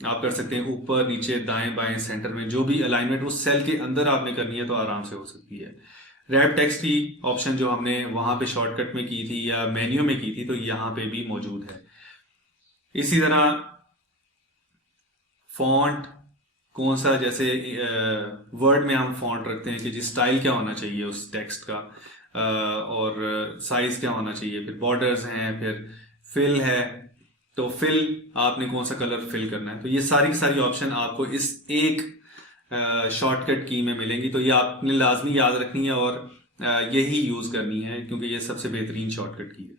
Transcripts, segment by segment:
आप कर सकते हैं ऊपर नीचे दाएं बाएं सेंटर में, जो भी अलाइनमेंट उस सेल के अंदर आपने करनी है तो आराम से हो सकती है। रैप टेक्स्ट की ऑप्शन जो हमने वहां पे शॉर्टकट में की थी या मेन्यू में की थी, तो यहाँ पे भी मौजूद है। इसी तरह फॉन्ट कौन सा, जैसे वर्ड में हम फॉन्ट रखते हैं कि जी स्टाइल क्या होना चाहिए उस टेक्स्ट का, और साइज क्या होना चाहिए, फिर बॉर्डर्स हैं, फिर फिल है, तो फिल आपने कौन सा कलर फिल करना है, तो ये सारी सारी ऑप्शन आपको इस एक शॉर्टकट की में मिलेंगी। तो ये आपने लाजमी याद रखनी है और यही यूज करनी है, क्योंकि ये सबसे बेहतरीन शॉर्टकट की है।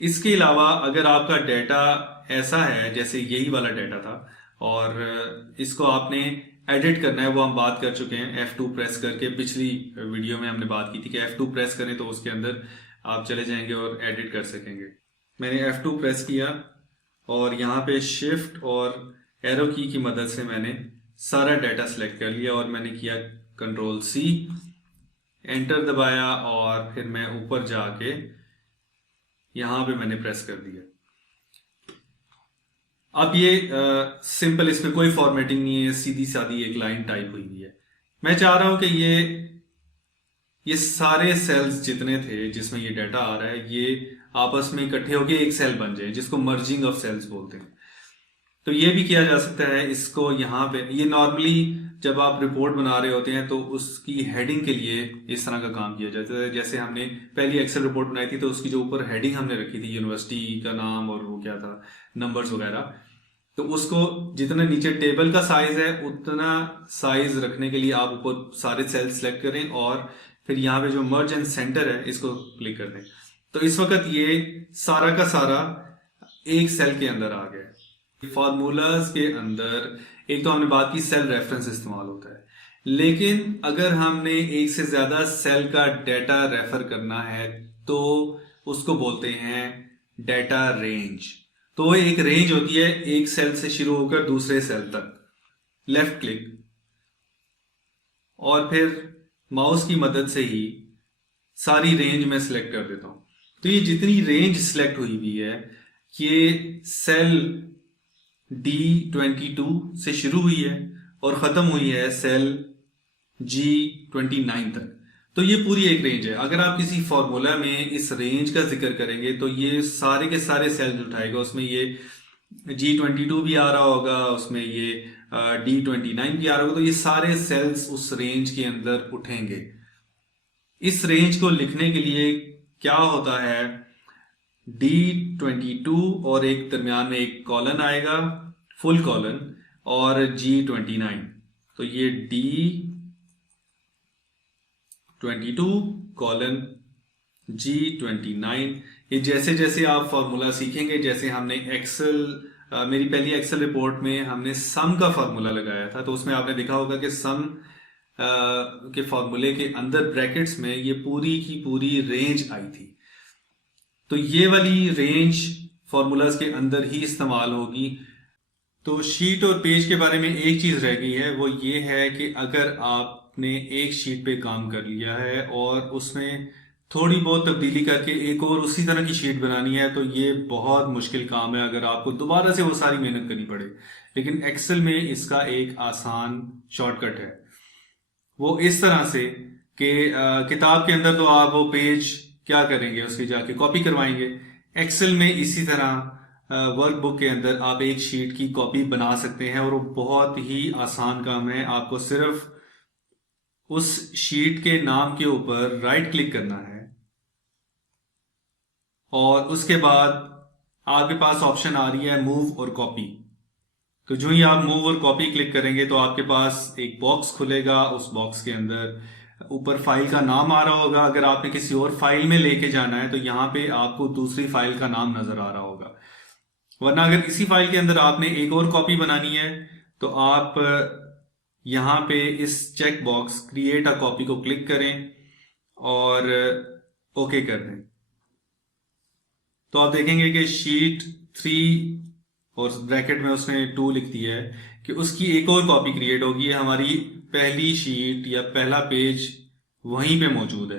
इसके अलावा अगर आपका डेटा ऐसा है जैसे यही वाला डेटा था और इसको आपने एडिट करना है, वो हम बात कर चुके हैं F2 प्रेस करके, पिछली वीडियो में हमने बात की थी कि F2 प्रेस करें तो उसके अंदर आप चले जाएंगे और एडिट कर सकेंगे। मैंने F2 प्रेस किया और यहाँ पे शिफ्ट और एरो की मदद से मैंने सारा डाटा सेलेक्ट कर लिया और मैंने किया Ctrl+C, एंटर दबाया और फिर मैं ऊपर जाके यहां पे मैंने प्रेस कर दिया। अब ये सिंपल, इसमें कोई फॉर्मेटिंग नहीं है, सीधी सादी एक लाइन टाइप हुई हुई है। मैं चाह रहा हूं कि ये सारे सेल्स जितने थे जिसमें ये डाटा आ रहा है, ये आपस में इकट्ठे होकर एक सेल बन जाए, जिसको मर्जिंग ऑफ सेल्स बोलते हैं। तो ये भी किया जा सकता है। इसको यहाँ पे, ये नॉर्मली जब आप रिपोर्ट बना रहे होते हैं तो उसकी हेडिंग के लिए इस तरह का काम किया जाता है। जैसे हमने पहली एक्सेल रिपोर्ट बनाई थी तो उसकी जो ऊपर हेडिंग हमने रखी थी यूनिवर्सिटी का नाम और वो क्या था, नंबर्स वगैरह, तो उसको जितना नीचे टेबल का साइज है उतना साइज रखने के लिए आप ऊपर सारे सेल सेलेक्ट करें और फिर यहाँ पे जो मर्ज एंड सेंटर है इसको क्लिक कर दें। तो इस वक्त ये सारा का सारा एक सेल के अंदर आ गया। फॉर्मूलाज के अंदर एक तो हमने बात की सेल रेफरेंस इस्तेमाल होता है, लेकिन अगर हमने एक से ज्यादा सेल का डाटा रेफर करना है तो उसको बोलते हैं डाटा रेंज। तो एक रेंज होती है एक सेल से शुरू होकर दूसरे सेल तक। लेफ्ट क्लिक और फिर माउस की मदद से ही सारी रेंज में सिलेक्ट कर देता हूं। तो ये जितनी रेंज सिलेक्ट हुई हुई है, ये सेल D22 से शुरू हुई है और खत्म हुई है सेल G29 तक। तो ये पूरी एक रेंज है। अगर आप किसी फॉर्मूला में इस रेंज का जिक्र करेंगे तो ये सारे के सारे सेल्स उठाएगा। उसमें ये G22 भी आ रहा होगा, उसमें ये D29 भी आ रहा होगा, तो ये सारे सेल्स उस रेंज के अंदर उठेंगे। इस रेंज को लिखने के लिए क्या होता है, D22 और एक दरमियान में एक कॉलन आएगा, फुल कॉलन, और G29। तो ये D22 कॉलन G29। ये जैसे जैसे आप फॉर्मूला सीखेंगे, जैसे हमने एक्सेल, मेरी पहली एक्सेल रिपोर्ट में हमने सम का फॉर्मूला लगाया था, तो उसमें आपने देखा होगा कि सम के फॉर्मूले के अंदर ब्रैकेट्स में ये पूरी की पूरी रेंज आई थी। तो ये वाली रेंज फॉर्मूलाज के अंदर ही इस्तेमाल होगी। तो शीट और पेज के बारे में एक चीज रह गई है, वो ये है कि अगर आपने एक शीट पे काम कर लिया है और उसमें थोड़ी बहुत तब्दीली करके एक और उसी तरह की शीट बनानी है, तो ये बहुत मुश्किल काम है अगर आपको दोबारा से वो सारी मेहनत करनी पड़े। लेकिन एक्सेल में इसका एक आसान शॉर्टकट है, वो इस तरह से कि किताब के अंदर तो आप वो पेज क्या करेंगे, उसकी जाके कॉपी करवाएंगे। एक्सेल में इसी तरह वर्कबुक के अंदर आप एक शीट की कॉपी बना सकते हैं और वो बहुत ही आसान काम है। आपको सिर्फ उस शीट के नाम के ऊपर राइट क्लिक करना है और उसके बाद आपके पास ऑप्शन आ रही है मूव और कॉपी। तो जो ही आप मूव और कॉपी क्लिक करेंगे तो आपके पास एक बॉक्स खुलेगा। उस बॉक्स के अंदर ऊपर फाइल का नाम आ रहा होगा। अगर आपने किसी और फाइल में लेके जाना है तो यहाँ पे आपको दूसरी फाइल का नाम नजर आ रहा होगा। वरना अगर इसी फाइल के अंदर आपने एक और कॉपी बनानी है तो आप यहाँ पे इस check box create a copy को क्लिक करें और ओके कर दें। तो आप देखेंगे कि शीट 3 और ब्रैकेट में उसने 2 लिख दिया है कि उसकी एक और कॉपी क्रिएट होगी। हमारी पहली शीट या पहला पेज वहीं पे मौजूद है।